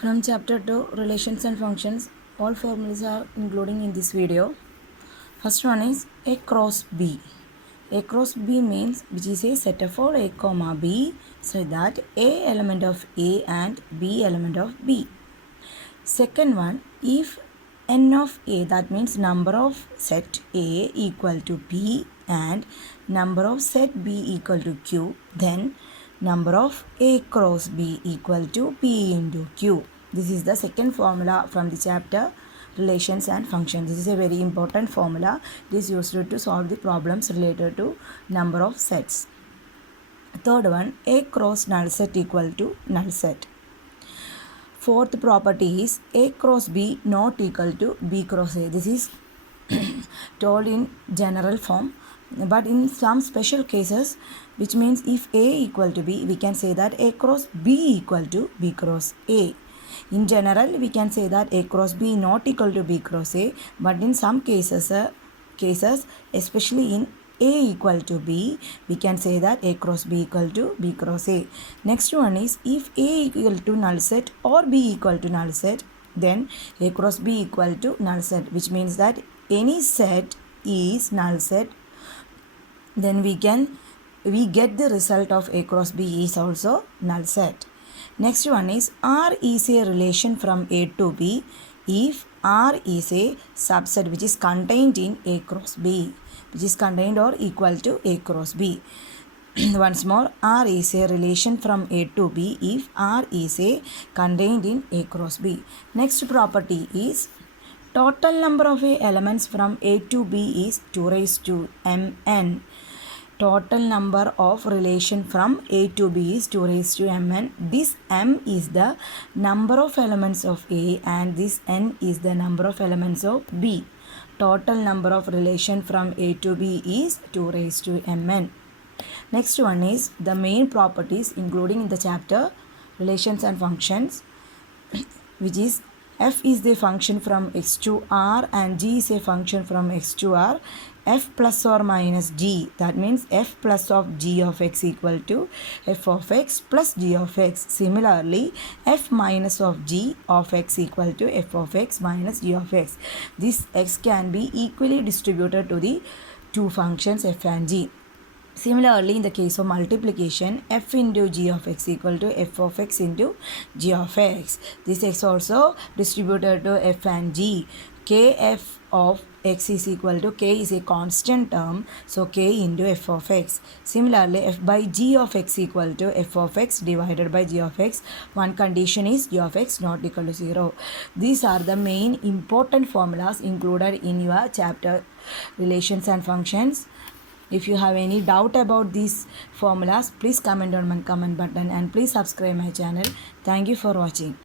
From chapter 2 relations and functions, all formulas are including in this video. First one is A cross B. A cross B means which is a set of all A comma B, so that A element of A and B element of B. Second one, if n of A, that means number of set A equal to P and number of set B equal to Q, then number of A cross B equal to P into Q. This is the second formula from the chapter relations and functions. This is a very important formula. It is used to solve the problems related to number of sets. Third one, A cross null set equal to null set. Fourth property is A cross B not equal to B cross A. This is told in general form, but in some special cases, which means if A equal to B, we can say that A cross B equal to B cross A. In general, we can say that A cross B not equal to B cross A, but in some cases, especially in A equal to B, we can say that A cross B equal to B cross A. Next one is if A equal to null set or B equal to null set, then A cross B equal to null set, which means that any set is null set, then we get the result of A cross B is also null set. Next one is R is a relation from A to B if R is a subset which is contained in A cross B, which is contained or equal to A cross B. Once more, R is a relation from A to B if R is a contained in A cross B. Next property is total number of A elements from A to B is 2 raised to mn. Total number of relation from A to B is 2 raised to mn. This m is the number of elements of A and this n is the number of elements of B. Total number of relation from A to B is 2 raised to mn. Next one is the main properties including in the chapter relations and functions, which is f is the function from x to r and g is a function from x to r. F plus or minus g, that means f plus of g of x equal to f of x plus g of x. Similarly, f minus of g of x equal to f of x minus g of x. This x can be equally distributed to the two functions f and g. Similarly, in the case of multiplication, f into g of x equal to f of x into g of x. This x also distributed to f and g. Kf of x is equal to k is a constant term, so k into f of x. Similarly, f by g of x equal to f of x divided by g of x. One condition is g of x not equal to 0. These are the main important formulas included in your chapter relations and functions. If you have any doubt about these formulas, please comment on my comment button and please subscribe my channel. Thank you for watching.